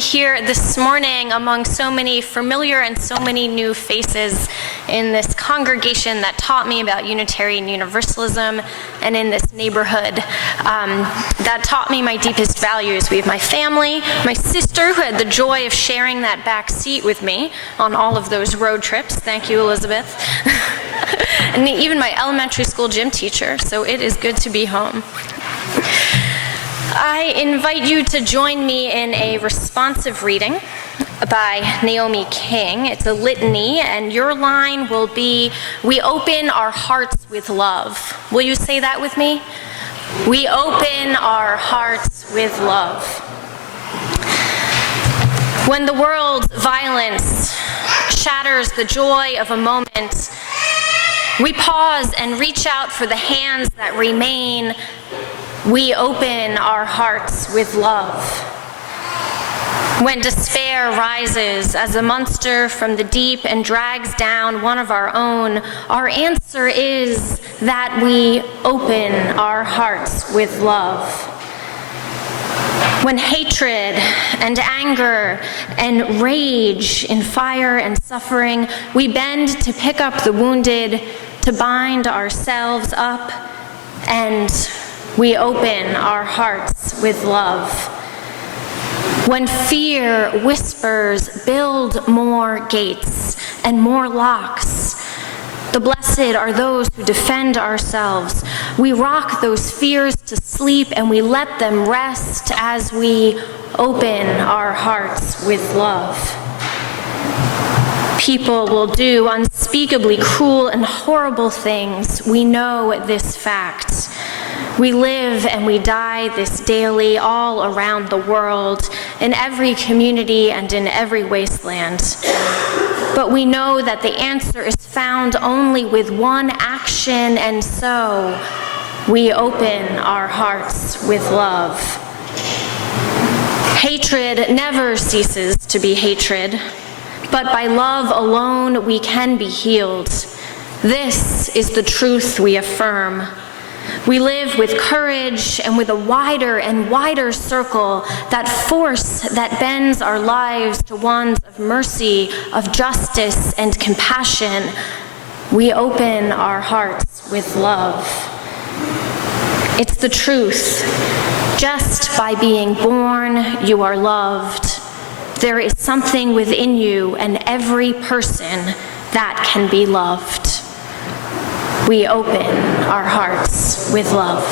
here this morning among so many familiar and so many new faces in this congregation that taught me about Unitarian Universalism, and in this neighborhood that taught me my deepest values. We have my family, my sister who had the joy of sharing that back seat with me on all of those road trips. Thank you, Elizabeth. And even my elementary school gym teacher, so it is good to be home. I invite you to join me in a responsive reading by Naomi King. It's a litany, and your line will be, "We open our hearts with love." Will you say that with me? We open our hearts with love. When the world's violence shatters the joy of a moment, we pause and reach out for the hands that remain. We open our hearts with love. When despair rises as a monster from the deep and drags down one of our own, our answer is that we open our hearts with love. When hatred and anger and rage in fire and suffering, we bend to pick up the wounded, to bind ourselves up, and we open our hearts with love. When fear whispers, build more gates and more locks. The blessed are those who defend ourselves. We rock those fears to sleep and we let them rest as we open our hearts with love. People will do unspeakably cruel and horrible things. We know this fact. We live and we die this daily all around the world, in every community and in every wasteland. But we know that the answer is found only with one action, and so we open our hearts with love. Hatred never ceases to be hatred, but by love alone we can be healed. This is the truth we affirm. We live with courage and with a wider and wider circle, that force that bends our lives to ones of mercy, of justice, and compassion. We open our hearts with love. It's the truth. Just by being born, you are loved. There is something within you and every person that can be loved. We open our hearts with love.